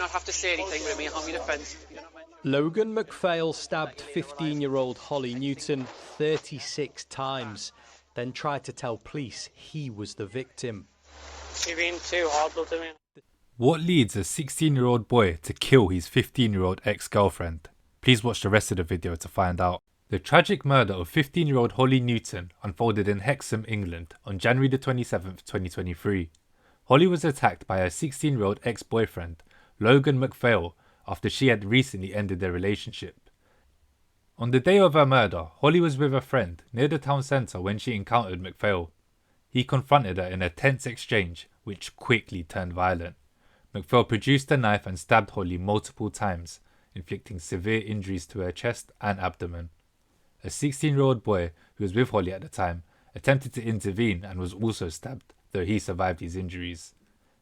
Not have to say anything with me on your defence. Logan MacPhail stabbed 15-year-old Holly Newton 36 times, then tried to tell police he was the victim. You've been too hard to me. What leads a 16-year-old boy to kill his 15-year-old ex-girlfriend? Please watch the rest of the video to find out. The tragic murder of 15-year-old Holly Newton unfolded in Hexham, England on January the 27th, 2023. Holly was attacked by her 16-year-old ex-boyfriend, Logan MacPhail, after she had recently ended their relationship. On the day of her murder, Holly was with a friend near the town centre when she encountered MacPhail. He confronted her in a tense exchange, which quickly turned violent. MacPhail produced a knife and stabbed Holly multiple times, inflicting severe injuries to her chest and abdomen. A 16-year-old boy who was with Holly at the time attempted to intervene and was also stabbed, though he survived his injuries.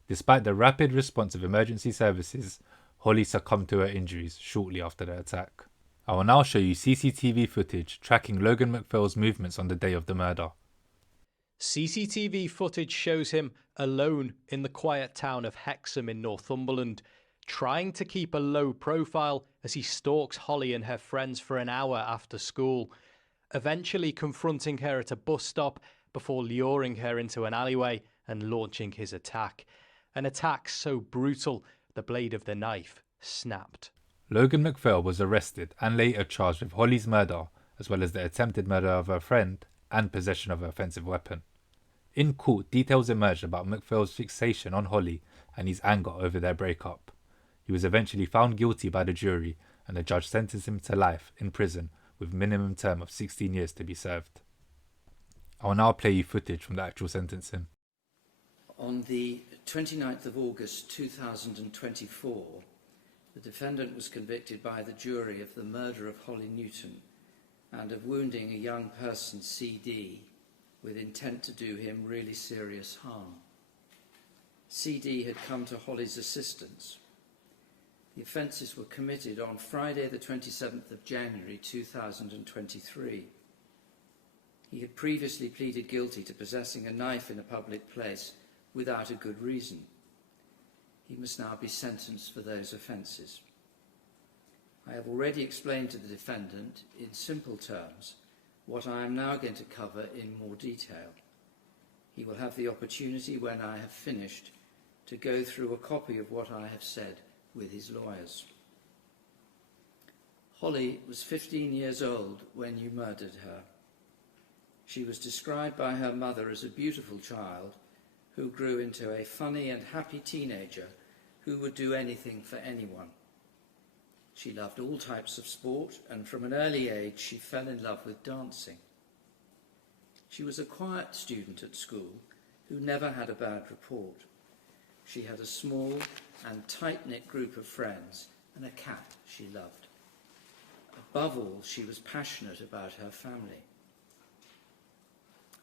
Despite the rapid response of emergency services, Holly succumbed to her injuries shortly after the attack. I will now show you CCTV footage tracking Logan MacPhail's movements on the day of the murder. CCTV footage shows him alone in the quiet town of Hexham in Northumberland, trying to keep a low profile as he stalks Holly and her friends for an hour after school, eventually confronting her at a bus stop before luring her into an alleyway and launching his attack. An attack so brutal, the blade of the knife snapped. Logan MacPhail was arrested and later charged with Holly's murder, as well as the attempted murder of her friend and possession of an offensive weapon. In court, details emerged about MacPhail's fixation on Holly and his anger over their breakup. He was eventually found guilty by the jury, and the judge sentenced him to life in prison with minimum term of 16 years to be served. I will now play you footage from the actual sentencing. On the 29th of August 2024, the defendant was convicted by the jury of the murder of Holly Newton and of wounding a young person, CD, with intent to do him really serious harm. CD had come to Holly's assistance. The offences were committed on Friday the 27th of January 2023. He had previously pleaded guilty to possessing a knife in a public place without a good reason. He must now be sentenced for those offences. I have already explained to the defendant in simple terms what I am now going to cover in more detail. He will have the opportunity when I have finished to go through a copy of what I have said with his lawyers. Holly was 15 years old when you murdered her. She was described by her mother as a beautiful child who grew into a funny and happy teenager who would do anything for anyone. She loved all types of sport, and from an early age she fell in love with dancing. She was a quiet student at school who never had a bad report. She had a small and tight-knit group of friends and a cat she loved. Above all, she was passionate about her family.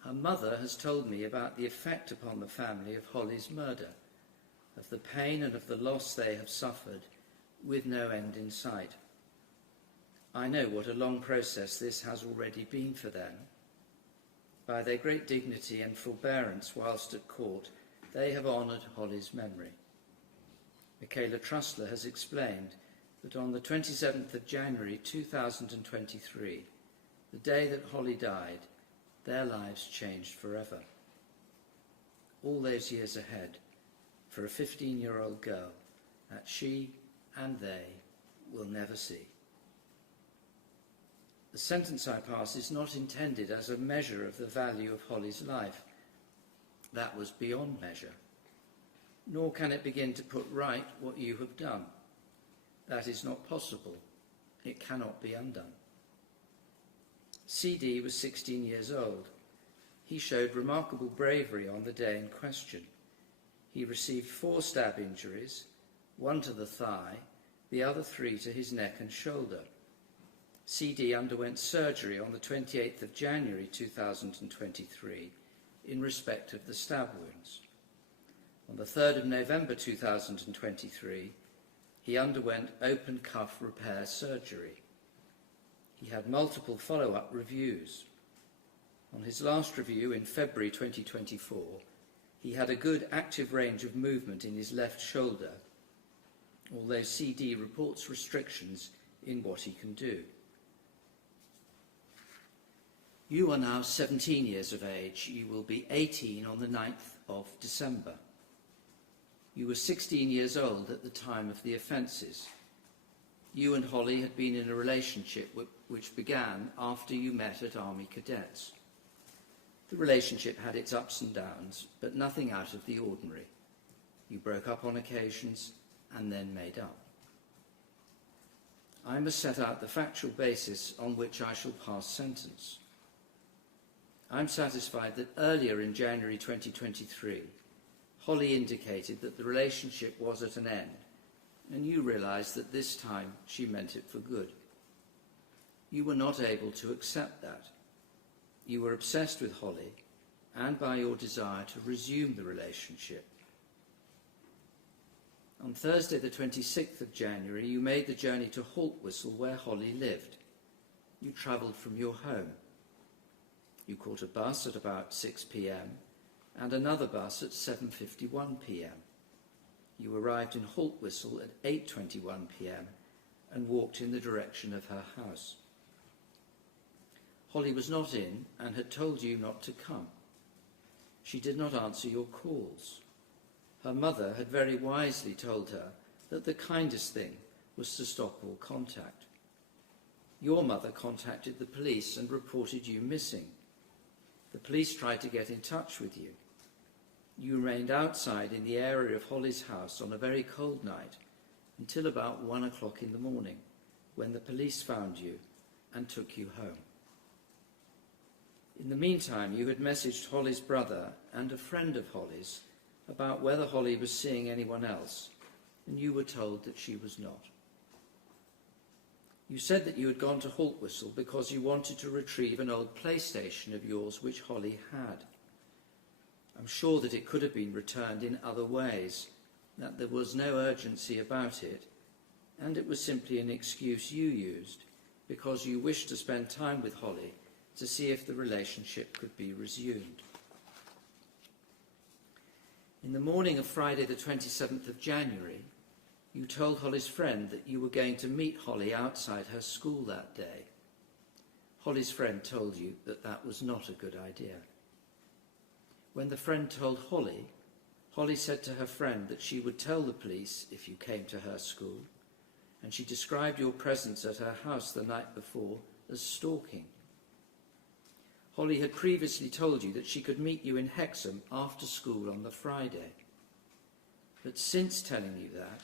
Her mother has told me about the effect upon the family of Holly's murder, of the pain and of the loss they have suffered, with no end in sight. I know what a long process this has already been for them. By their great dignity and forbearance whilst at court, they have honoured Holly's memory. Michaela Trustler has explained that on the 27th of January 2023, the day that Holly died, their lives changed forever. All those years ahead, for a 15-year-old girl, that she and they will never see. The sentence I pass is not intended as a measure of the value of Holly's life. That was beyond measure. Nor can it begin to put right what you have done. That is not possible. It cannot be undone. CD was 16 years old. He showed remarkable bravery on the day in question. He received 4 stab injuries, 1 to the thigh, the other 3 to his neck and shoulder. CD underwent surgery on the 28th of January 2023 in respect of the stab wounds. On the 3rd of November 2023, he underwent open cuff repair surgery. He had multiple follow-up reviews. On his last review in February 2024, he had a good active range of movement in his left shoulder. although CD reports restrictions in what he can do. You are now 17 years of age. You will be 18 on the 9th of December. You were 16 years old at the time of the offences. You and Holly had been in a relationship which began after you met at Army Cadets. The relationship had its ups and downs, but nothing out of the ordinary. You broke up on occasions and then made up. I must set out the factual basis on which I shall pass sentence. I'm satisfied that earlier in January 2023, Holly indicated that the relationship was at an end, and you realised that this time she meant it for good. You were not able to accept that. You were obsessed with Holly and by your desire to resume the relationship. On Thursday the 26th of January, you made the journey to Haltwhistle where Holly lived. You travelled from your home. You caught a bus at about 6 p.m. and another bus at 7:51 p.m. You arrived in Haltwhistle at 8:21 p.m. and walked in the direction of her house. Holly was not in and had told you not to come. She did not answer your calls. Her mother had very wisely told her that the kindest thing was to stop all contact. Your mother contacted the police and reported you missing. The police tried to get in touch with you. You remained outside in the area of Holly's house on a very cold night until about 1 o'clock in the morning, when the police found you and took you home. In the meantime, you had messaged Holly's brother and a friend of Holly's about whether Holly was seeing anyone else, and you were told that she was not. You said that you had gone to Haltwhistle because you wanted to retrieve an old PlayStation of yours which Holly had. I'm sure that it could have been returned in other ways, that there was no urgency about it, and it was simply an excuse you used because you wished to spend time with Holly to see if the relationship could be resumed. In the morning of Friday the 27th of January, you told Holly's friend that you were going to meet Holly outside her school that day. Holly's friend told you that that was not a good idea. When the friend told Holly, Holly said to her friend that she would tell the police if you came to her school, and she described your presence at her house the night before as stalking. Holly had previously told you that she could meet you in Hexham after school on the Friday. But since telling you that,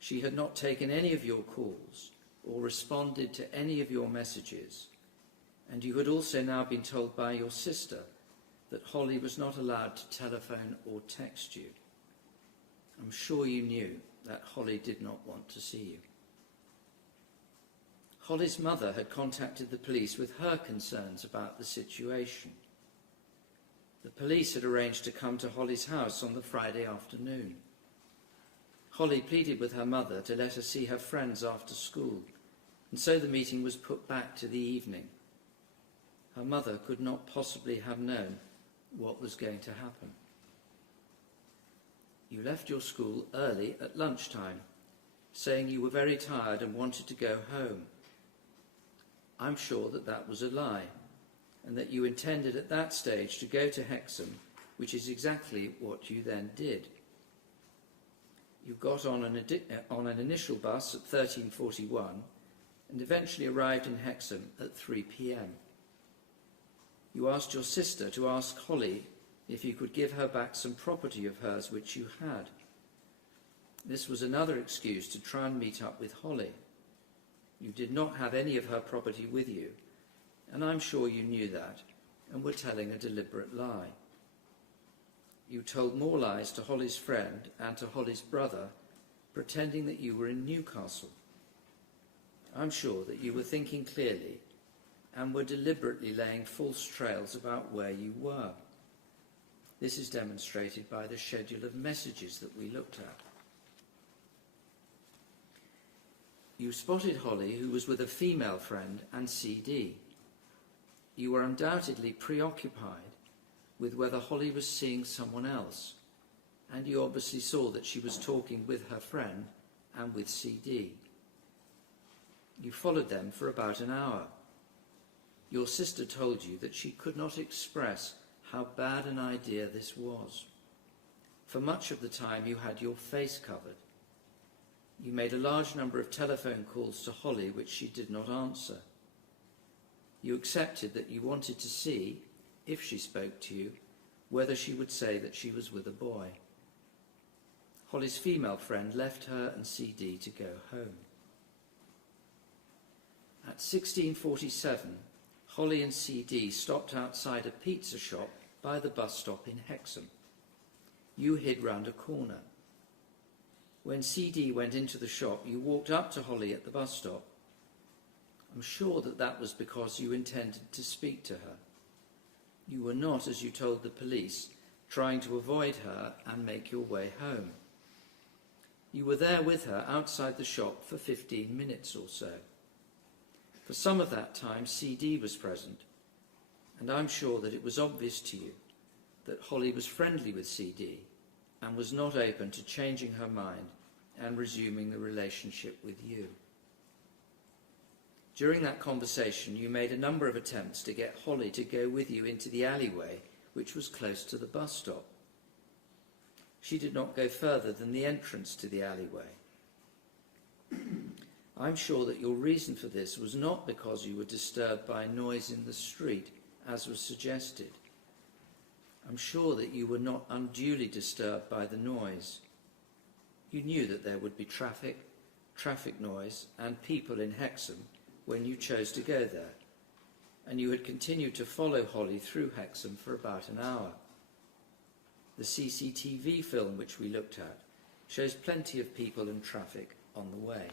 she had not taken any of your calls or responded to any of your messages, and you had also now been told by your sister that Holly was not allowed to telephone or text you. I'm sure you knew that Holly did not want to see you. Holly's mother had contacted the police with her concerns about the situation. The police had arranged to come to Holly's house on the Friday afternoon. Holly pleaded with her mother to let her see her friends after school, and so the meeting was put back to the evening. Her mother could not possibly have known what was going to happen. You left your school early at lunchtime, saying you were very tired and wanted to go home. I'm sure that that was a lie, and that you intended at that stage to go to Hexham, which is exactly what you then did. You got on an initial bus at 13:41 and eventually arrived in Hexham at 3 p.m. You asked your sister to ask Holly if you could give her back some property of hers which you had. This was another excuse to try and meet up with Holly. You did not have any of her property with you, and I'm sure you knew that and were telling a deliberate lie. You told more lies to Holly's friend and to Holly's brother, pretending that you were in Newcastle. I'm sure that you were thinking clearly and were deliberately laying false trails about where you were. This is demonstrated by the schedule of messages that we looked at. You spotted Holly, who was with a female friend, and CD. You were undoubtedly preoccupied with whether Holly was seeing someone else, and you obviously saw that she was talking with her friend and with CD. You followed them for about an hour. Your sister told you that she could not express how bad an idea this was. For much of the time you had your face covered. You made a large number of telephone calls to Holly which she did not answer. You accepted that you wanted to see, if she spoke to you, whether she would say that she was with a boy. Holly's female friend left her and CD to go home. At 16:47, Holly and CD stopped outside a pizza shop by the bus stop in Hexham. You hid round a corner. When CD went into the shop, you walked up to Holly at the bus stop. I'm sure that that was because you intended to speak to her. You were not, as you told the police, trying to avoid her and make your way home. You were there with her outside the shop for 15 minutes or so. For some of that time, CD was present, and I'm sure that it was obvious to you that Holly was friendly with CD and was not open to changing her mind and resuming the relationship with you. During that conversation, you made a number of attempts to get Holly to go with you into the alleyway, which was close to the bus stop. She did not go further than the entrance to the alleyway. I'm sure that your reason for this was not because you were disturbed by noise in the street, as was suggested. I'm sure that you were not unduly disturbed by the noise. You knew that there would be traffic noise, and people in Hexham when you chose to go there, and you had continued to follow Holly through Hexham for about an hour. The CCTV film which we looked at shows plenty of people and traffic on the way.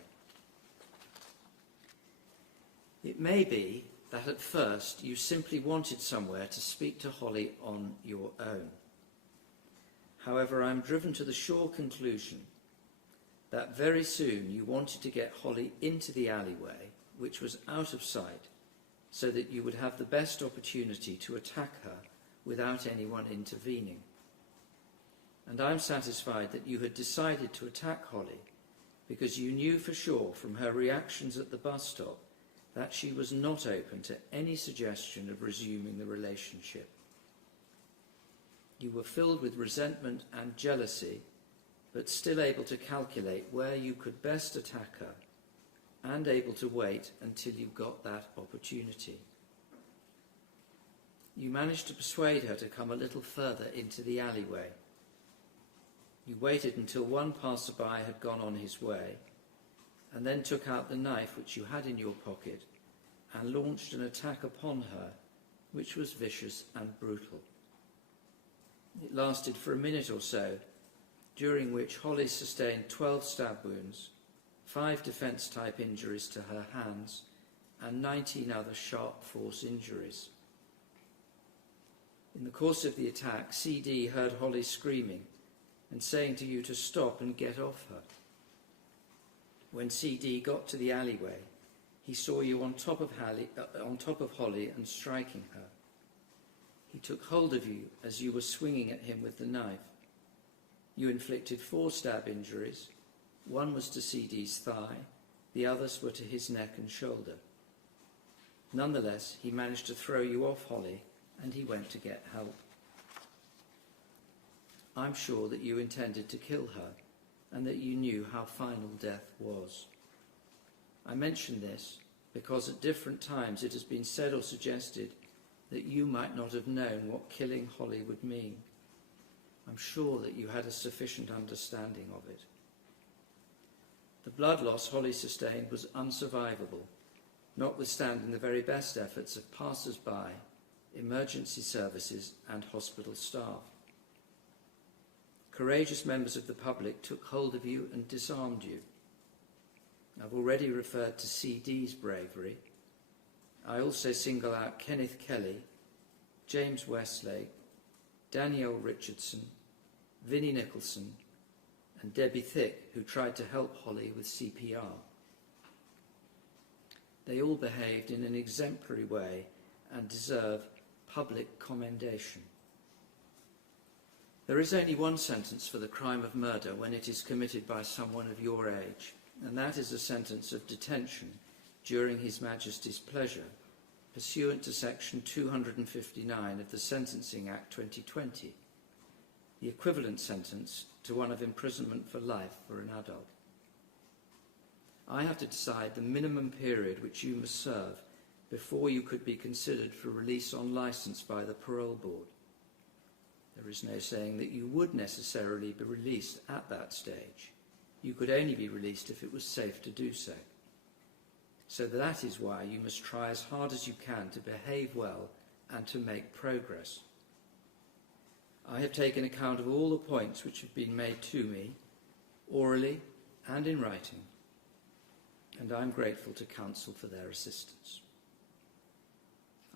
It may be that at first you simply wanted somewhere to speak to Holly on your own. However, I am driven to the sure conclusion that very soon you wanted to get Holly into the alleyway, which was out of sight, so that you would have the best opportunity to attack her without anyone intervening. And I'm satisfied that you had decided to attack Holly because you knew for sure from her reactions at the bus stop that she was not open to any suggestion of resuming the relationship. You were filled with resentment and jealousy, but still able to calculate where you could best attack her and able to wait until you got that opportunity. You managed to persuade her to come a little further into the alleyway. You waited until one passerby had gone on his way, and then took out the knife which you had in your pocket and launched an attack upon her, which was vicious and brutal. It lasted for a minute or so, during which Holly sustained 12 stab wounds, 5 defence-type injuries to her hands, and 19 other sharp force injuries. In the course of the attack, CD heard Holly screaming and saying to you to stop and get off her. When CD got to the alleyway, he saw you on top of Holly and striking her. He took hold of you as you were swinging at him with the knife. You inflicted 4 stab injuries. One was to CD's thigh, the others were to his neck and shoulder. Nonetheless, he managed to throw you off Holly, and he went to get help. I'm sure that you intended to kill her, and that you knew how final death was. I mention this because at different times it has been said or suggested that you might not have known what killing Holly would mean. I'm sure that you had a sufficient understanding of it. The blood loss Holly sustained was unsurvivable, notwithstanding the very best efforts of passers-by, emergency services and hospital staff. Courageous members of the public took hold of you and disarmed you. I've already referred to CD's bravery. I also single out Kenneth Kelly, James Westlake, Danielle Richardson, Vinnie Nicholson, and Debbie Thick, who tried to help Holly with CPR. They all behaved in an exemplary way and deserve public commendation. There is only one sentence for the crime of murder when it is committed by someone of your age, and that is a sentence of detention during His Majesty's pleasure, pursuant to Section 259 of the Sentencing Act 2020, the equivalent sentence to one of imprisonment for life for an adult. I have to decide the minimum period which you must serve before you could be considered for release on licence by the Parole Board. There is no saying that you would necessarily be released at that stage. You could only be released if it was safe to do so. So that is why you must try as hard as you can to behave well and to make progress. I have taken account of all the points which have been made to me, orally and in writing, and I am grateful to Council for their assistance.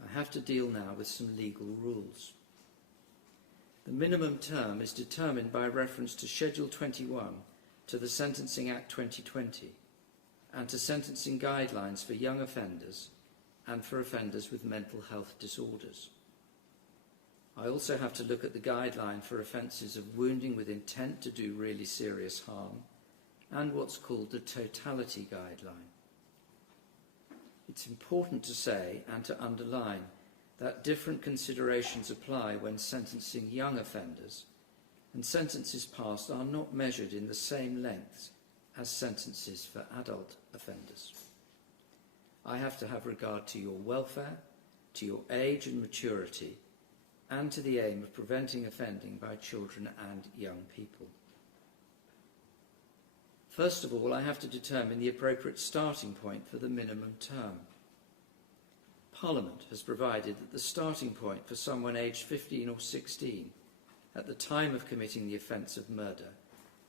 I have to deal now with some legal rules. The minimum term is determined by reference to Schedule 21 to the Sentencing Act 2020 and to sentencing guidelines for young offenders and for offenders with mental health disorders. I also have to look at the guideline for offences of wounding with intent to do really serious harm and what's called the totality guideline. It's important to say and to underline that different considerations apply when sentencing young offenders, and sentences passed are not measured in the same lengths as sentences for adult offenders. I have to have regard to your welfare, to your age and maturity, and to the aim of preventing offending by children and young people. First of all, I have to determine the appropriate starting point for the minimum term. Parliament has provided that the starting point for someone aged 15 or 16 at the time of committing the offence of murder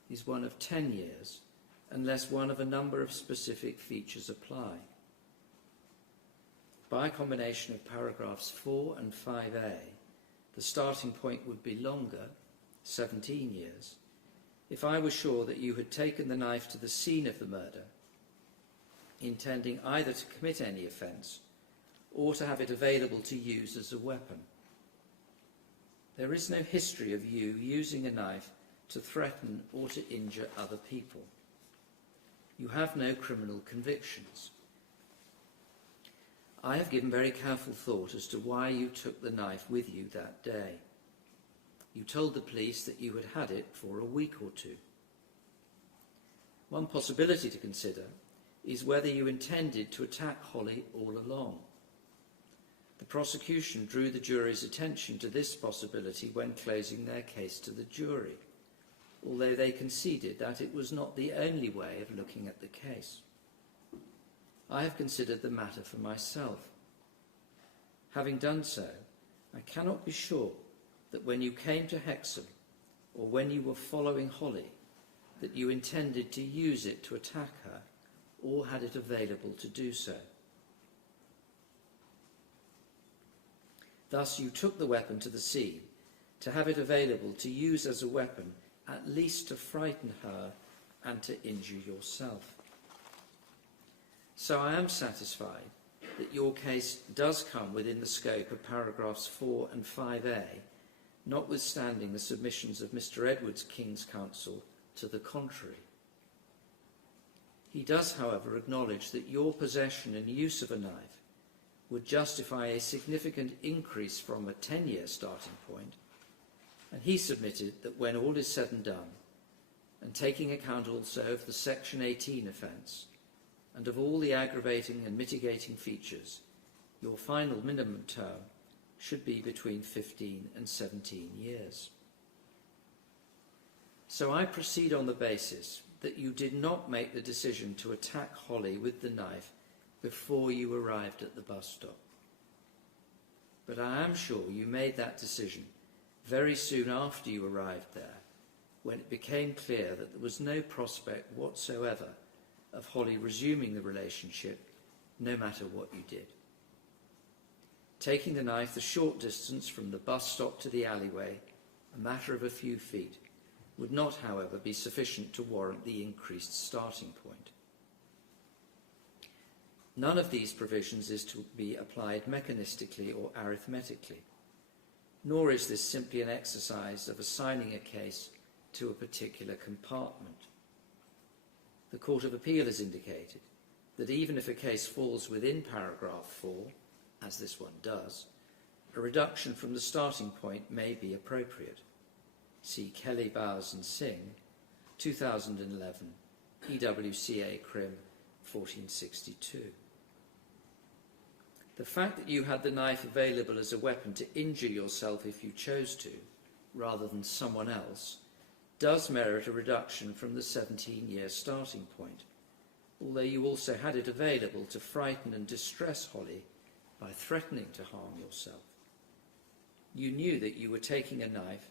is one of 10 years, unless one of a number of specific features apply. By a combination of paragraphs 4 and 5a, the starting point would be longer, 17 years, if I was sure that you had taken the knife to the scene of the murder, intending either to commit any offence or to have it available to use as a weapon. There is no history of you using a knife to threaten or to injure other people. You have no criminal convictions. I have given very careful thought as to why you took the knife with you that day. You told the police that you had had it for a week or two. One possibility to consider is whether you intended to attack Holly all along. The prosecution drew the jury's attention to this possibility when closing their case to the jury, although they conceded that it was not the only way of looking at the case. I have considered the matter for myself. Having done so, I cannot be sure that when you came to Hexham, or when you were following Holly, that you intended to use it to attack her, or had it available to do so. Thus, you took the weapon to the scene to have it available to use as a weapon, at least to frighten her and to injure yourself. So I am satisfied that your case does come within the scope of paragraphs 4 and 5a, notwithstanding the submissions of Mr. Edwards, King's Counsel, to the contrary. He does, however, acknowledge that your possession and use of a knife would justify a significant increase from a 10-year starting point, and he submitted that when all is said and done, and taking account also of the Section 18 offence, and of all the aggravating and mitigating features, your final minimum term should be between 15 and 17 years. So I proceed on the basis that you did not make the decision to attack Holly with the knife before you arrived at the bus stop. But I am sure you made that decision very soon after you arrived there, when it became clear that there was no prospect whatsoever of Holly resuming the relationship, no matter what you did. Taking the knife the short distance from the bus stop to the alleyway, a matter of a few feet, would not, however, be sufficient to warrant the increased starting point. None of these provisions is to be applied mechanistically or arithmetically. nor is this simply an exercise of assigning a case to a particular compartment. The Court of Appeal has indicated that even if a case falls within paragraph 4, as this one does, a reduction from the starting point may be appropriate. See Kelly, Bowers and Singh, 2011, EWCA Crim 1462. The fact that you had the knife available as a weapon to injure yourself if you chose to, rather than someone else, does merit a reduction from the 17-year starting point, although you also had it available to frighten and distress Holly by threatening to harm yourself. You knew that you were taking a knife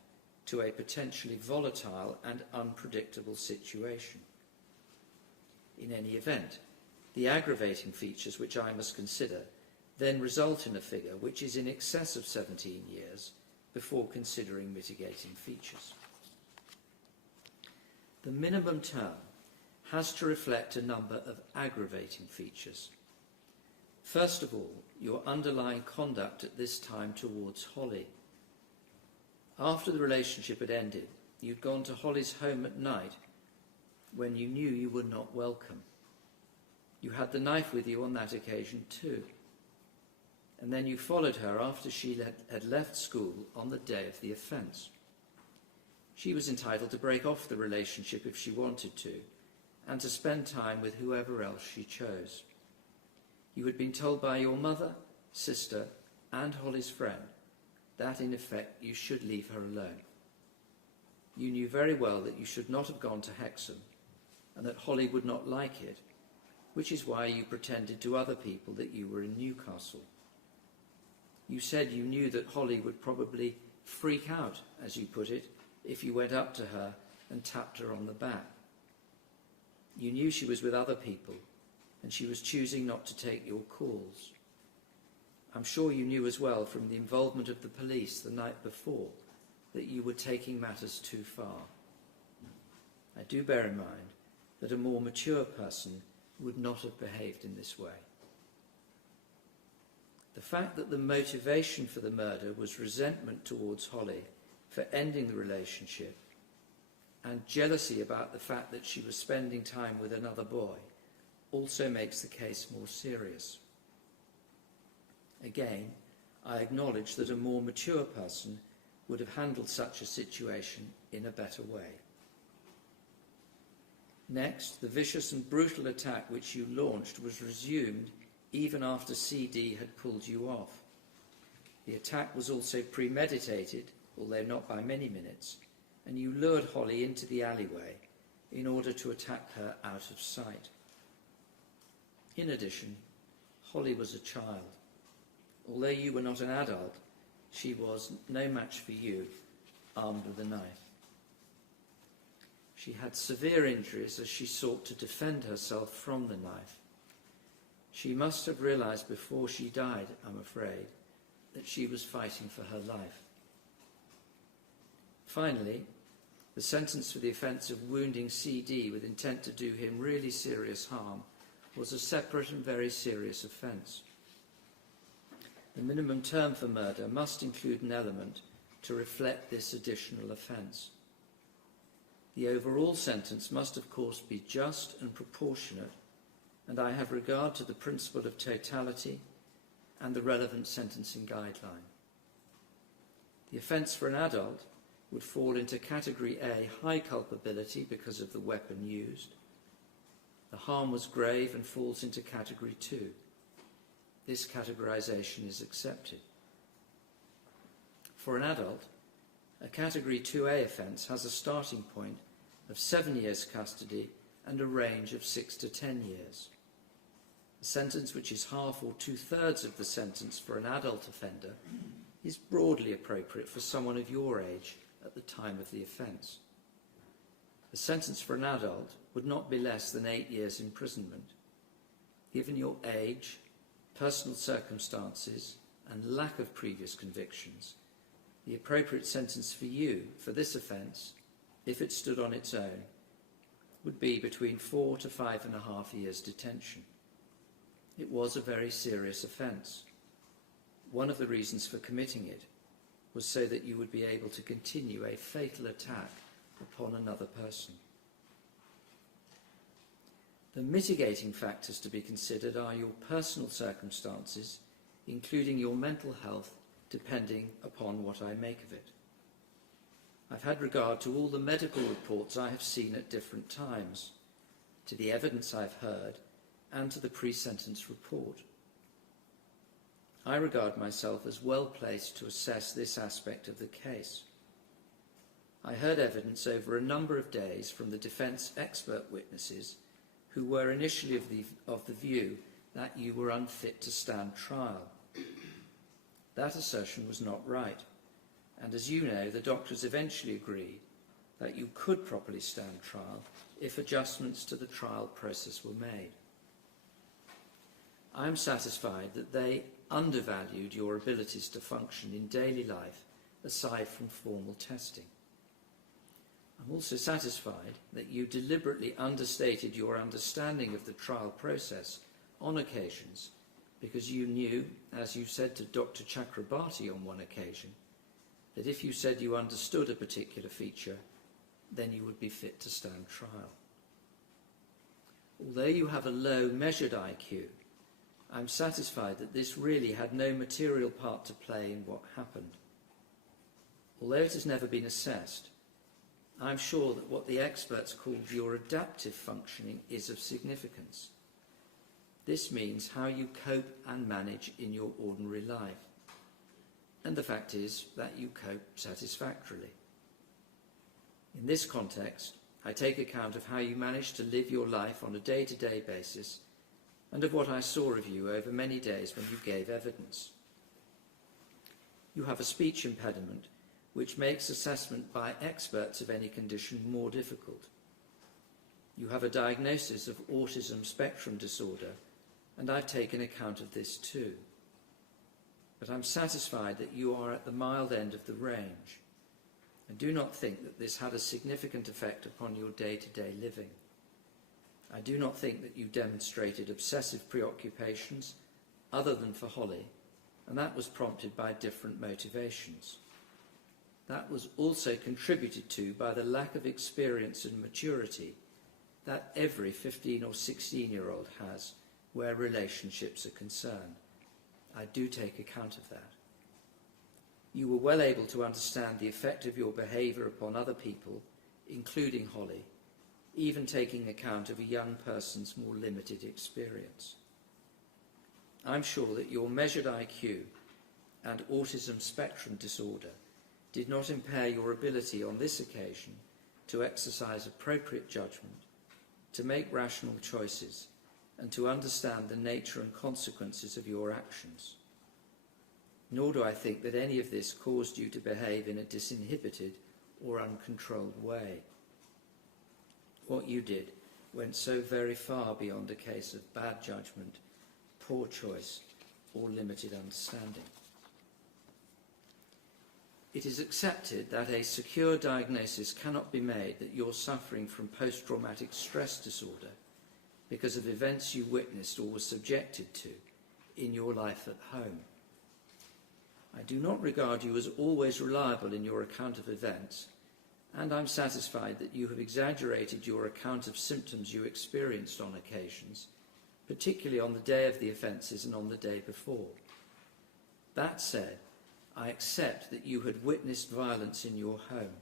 to a potentially volatile and unpredictable situation. In any event, the aggravating features which I must consider then result in a figure which is in excess of 17 years before considering mitigating features. The minimum term has to reflect a number of aggravating features. First of all, your underlying conduct at this time towards Holly. After the relationship had ended, you'd gone to Holly's home at night when you knew you were not welcome. You had the knife with you on that occasion too. And then you followed her after she had left school on the day of the offence. She was entitled to break off the relationship if she wanted to, and to spend time with whoever else she chose. You had been told by your mother, sister, and Holly's friend that, in effect, you should leave her alone. You knew very well that you should not have gone to Hexham, and that Holly would not like it, which is why you pretended to other people that you were in Newcastle. You said you knew that Holly would probably freak out, as you put it, if you went up to her and tapped her on the back. You knew she was with other people, and she was choosing not to take your calls. I'm sure you knew as well from the involvement of the police the night before that you were taking matters too far. I do bear in mind that a more mature person would not have behaved in this way. The fact that the motivation for the murder was resentment towards Holly for ending the relationship and jealousy about the fact that she was spending time with another boy also makes the case more serious. Again, I acknowledge that a more mature person would have handled such a situation in a better way. Next, the vicious and brutal attack which you launched was resumed even after CD had pulled you off. The attack was also premeditated, although not by many minutes, and you lured Holly into the alleyway in order to attack her out of sight. In addition, Holly was a child. Although you were not an adult, she was no match for you, armed with a knife. She had severe injuries as she sought to defend herself from the knife. She must have realized before she died, I'm afraid, that she was fighting for her life. Finally, the sentence for the offence of wounding CD with intent to do him really serious harm was a separate and very serious offence. The minimum term for murder must include an element to reflect this additional offence. The overall sentence must, of course, be just and proportionate, and I have regard to the principle of totality and the relevant sentencing guideline. The offence for an adult would fall into Category A, high culpability because of the weapon used. The harm was grave and falls into Category 2. This categorisation is accepted. For an adult, a Category 2A offence has a starting point of 7 years custody and a range of 6 to 10 years. A sentence which is half or 2/3 of the sentence for an adult offender is broadly appropriate for someone of your age at the time of the offence. The sentence for an adult would not be less than 8 years imprisonment. Given your age, personal circumstances, and lack of previous convictions, the appropriate sentence for you for this offence, if it stood on its own, would be between 4 to 5.5 years detention. It was a very serious offence, one of the reasons for committing it, was so that you would be able to continue a fatal attack upon another person. The mitigating factors to be considered are your personal circumstances, including your mental health, depending upon what I make of it. I've had regard to all the medical reports I have seen at different times, to the evidence I've heard, and to the pre-sentence report. I regard myself as well placed to assess this aspect of the case. I heard evidence over a number of days from the defence expert witnesses who were initially of the view that you were unfit to stand trial. That assertion was not right, and as you know, the doctors eventually agreed that you could properly stand trial if adjustments to the trial process were made. I am satisfied that they undervalued your abilities to function in daily life aside from formal testing. I'm also satisfied that you deliberately understated your understanding of the trial process on occasions because you knew, as you said to Dr. Chakrabarti on one occasion, that if you said you understood a particular feature, then you would be fit to stand trial. Although you have a low measured IQ, I'm satisfied that this really had no material part to play in what happened. Although it has never been assessed, I'm sure that what the experts called your adaptive functioning is of significance. This means how you cope and manage in your ordinary life. And the fact is that you cope satisfactorily. In this context, I take account of how you manage to live your life on a day-to-day basis and of what I saw of you over many days when you gave evidence. You have a speech impediment which makes assessment by experts of any condition more difficult. You have a diagnosis of autism spectrum disorder, and I've taken account of this too. But I'm satisfied that you are at the mild end of the range, and do not think that this had a significant effect upon your day-to-day living. I do not think that you demonstrated obsessive preoccupations other than for Holly, and that was prompted by different motivations. That was also contributed to by the lack of experience and maturity that every 15 or 16-year-old has where relationships are concerned. I do take account of that. You were well able to understand the effect of your behaviour upon other people, including Holly, even taking account of a young person's more limited experience. I'm sure that your measured IQ and autism spectrum disorder did not impair your ability on this occasion to exercise appropriate judgment, to make rational choices, and to understand the nature and consequences of your actions. Nor do I think that any of this caused you to behave in a disinhibited or uncontrolled way. What you did went so very far beyond a case of bad judgment, poor choice, or limited understanding. It is accepted that a secure diagnosis cannot be made that you're suffering from post-traumatic stress disorder because of events you witnessed or were subjected to in your life at home. I do not regard you as always reliable in your account of events, and I'm satisfied that you have exaggerated your account of symptoms you experienced on occasions, particularly on the day of the offences and on the day before. That said, I accept that you had witnessed violence in your home.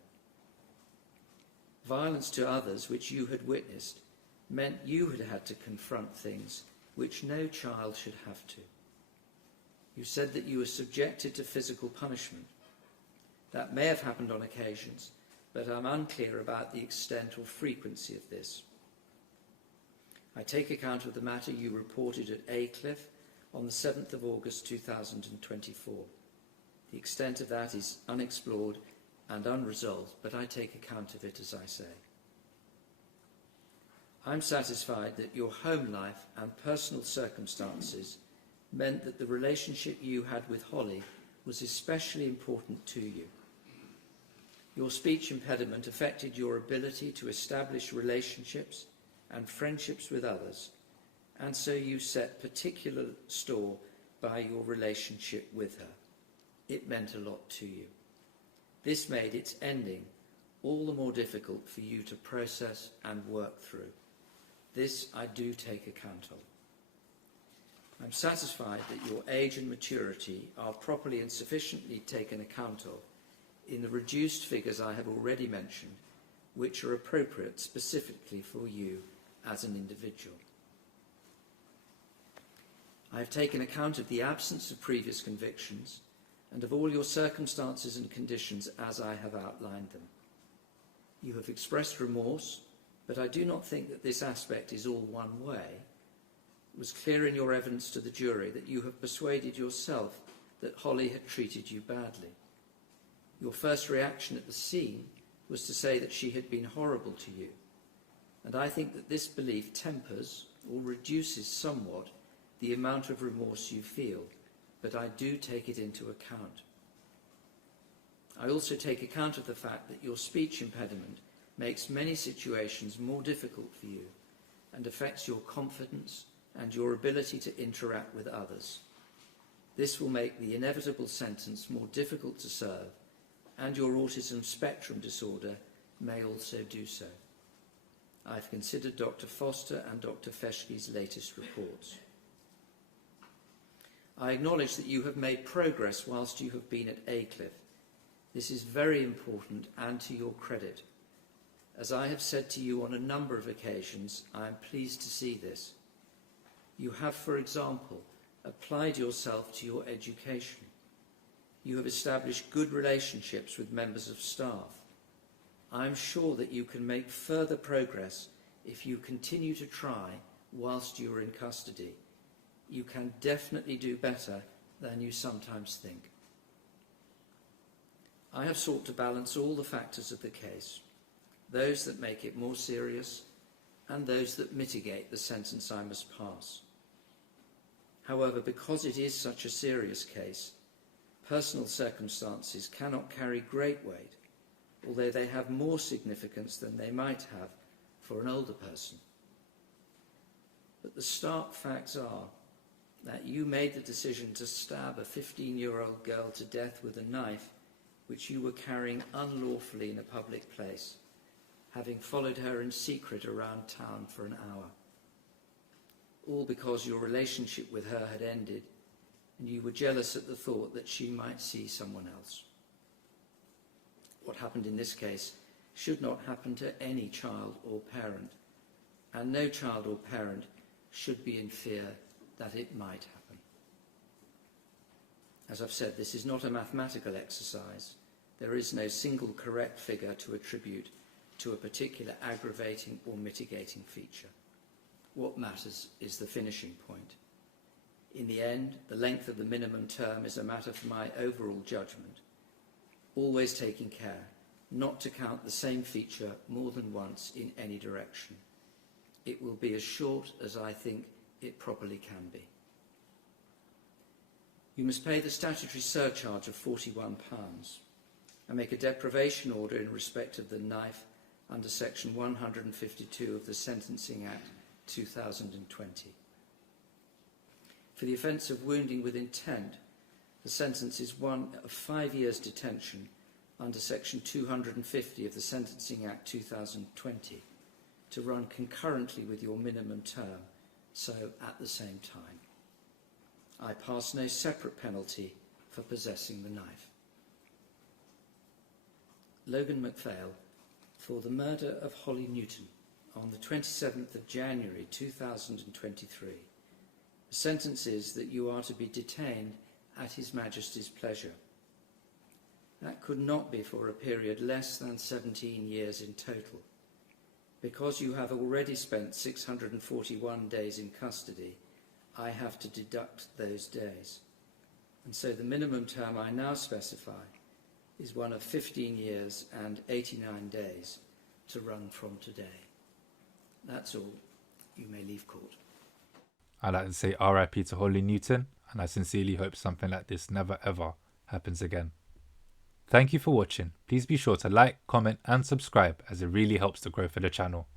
Violence to others which you had witnessed meant you had had to confront things which no child should have to. You said that you were subjected to physical punishment. That may have happened on occasions, but I'm unclear about the extent or frequency of this. I take account of the matter you reported at Aycliffe on the 7th of August 2024. The extent of that is unexplored and unresolved, but I take account of it as I say. I'm satisfied that your home life and personal circumstances meant that the relationship you had with Holly was especially important to you. Your speech impediment affected your ability to establish relationships and friendships with others, and so you set particular store by your relationship with her. It meant a lot to you. This made its ending all the more difficult for you to process and work through. This I do take account of. I'm satisfied that your age and maturity are properly and sufficiently taken account of in the reduced figures I have already mentioned, which are appropriate specifically for you as an individual. I have taken account of the absence of previous convictions and of all your circumstances and conditions as I have outlined them. You have expressed remorse, but I do not think that this aspect is all one way. It was clear in your evidence to the jury that you have persuaded yourself that Holly had treated you badly. Your first reaction at the scene was to say that she had been horrible to you, and I think that this belief tempers or reduces somewhat the amount of remorse you feel, but I do take it into account. I also take account of the fact that your speech impediment makes many situations more difficult for you and affects your confidence and your ability to interact with others. This will make the inevitable sentence more difficult to serve, and your autism spectrum disorder may also do so. I've considered Dr. Foster and Dr. Feschke's latest reports. I acknowledge that you have made progress whilst you have been at Aycliffe. This is very important and to your credit. As I have said to you on a number of occasions, I am pleased to see this. You have, for example, applied yourself to your education. You have established good relationships with members of staff. I am sure that you can make further progress if you continue to try whilst you are in custody. You can definitely do better than you sometimes think. I have sought to balance all the factors of the case, those that make it more serious and those that mitigate the sentence I must pass. However, because it is such a serious case, personal circumstances cannot carry great weight, although they have more significance than they might have for an older person. But the stark facts are that you made the decision to stab a 15-year-old girl to death with a knife which you were carrying unlawfully in a public place, having followed her in secret around town for an hour. All because your relationship with her had ended and you were jealous at the thought that she might see someone else. What happened in this case should not happen to any child or parent, and no child or parent should be in fear that it might happen. As I've said, this is not a mathematical exercise. There is no single correct figure to attribute to a particular aggravating or mitigating feature. What matters is the finishing point. In the end, the length of the minimum term is a matter for my overall judgment, always taking care not to count the same feature more than once in any direction. It will be as short as I think it properly can be. You must pay the statutory surcharge of £41 and make a deprivation order in respect of the knife under section 152 of the Sentencing Act 2020. For the offence of wounding with intent, the sentence is one of 5 years detention under section 250 of the Sentencing Act 2020 to run concurrently with your minimum term, so at the same time. I pass no separate penalty for possessing the knife. Logan MacPhail, for the murder of Holly Newton on the 27th of January 2023. The sentence is that you are to be detained at His Majesty's pleasure. That could not be for a period less than 17 years in total. Because you have already spent 641 days in custody, I have to deduct those days. And so the minimum term I now specify is one of 15 years and 89 days to run from today. That's all. You may leave court. I'd like to say RIP to Holly Newton, and I sincerely hope something like this never ever happens again. Thank you for watching. Please be sure to like, comment and subscribe, as it really helps the growth of the channel.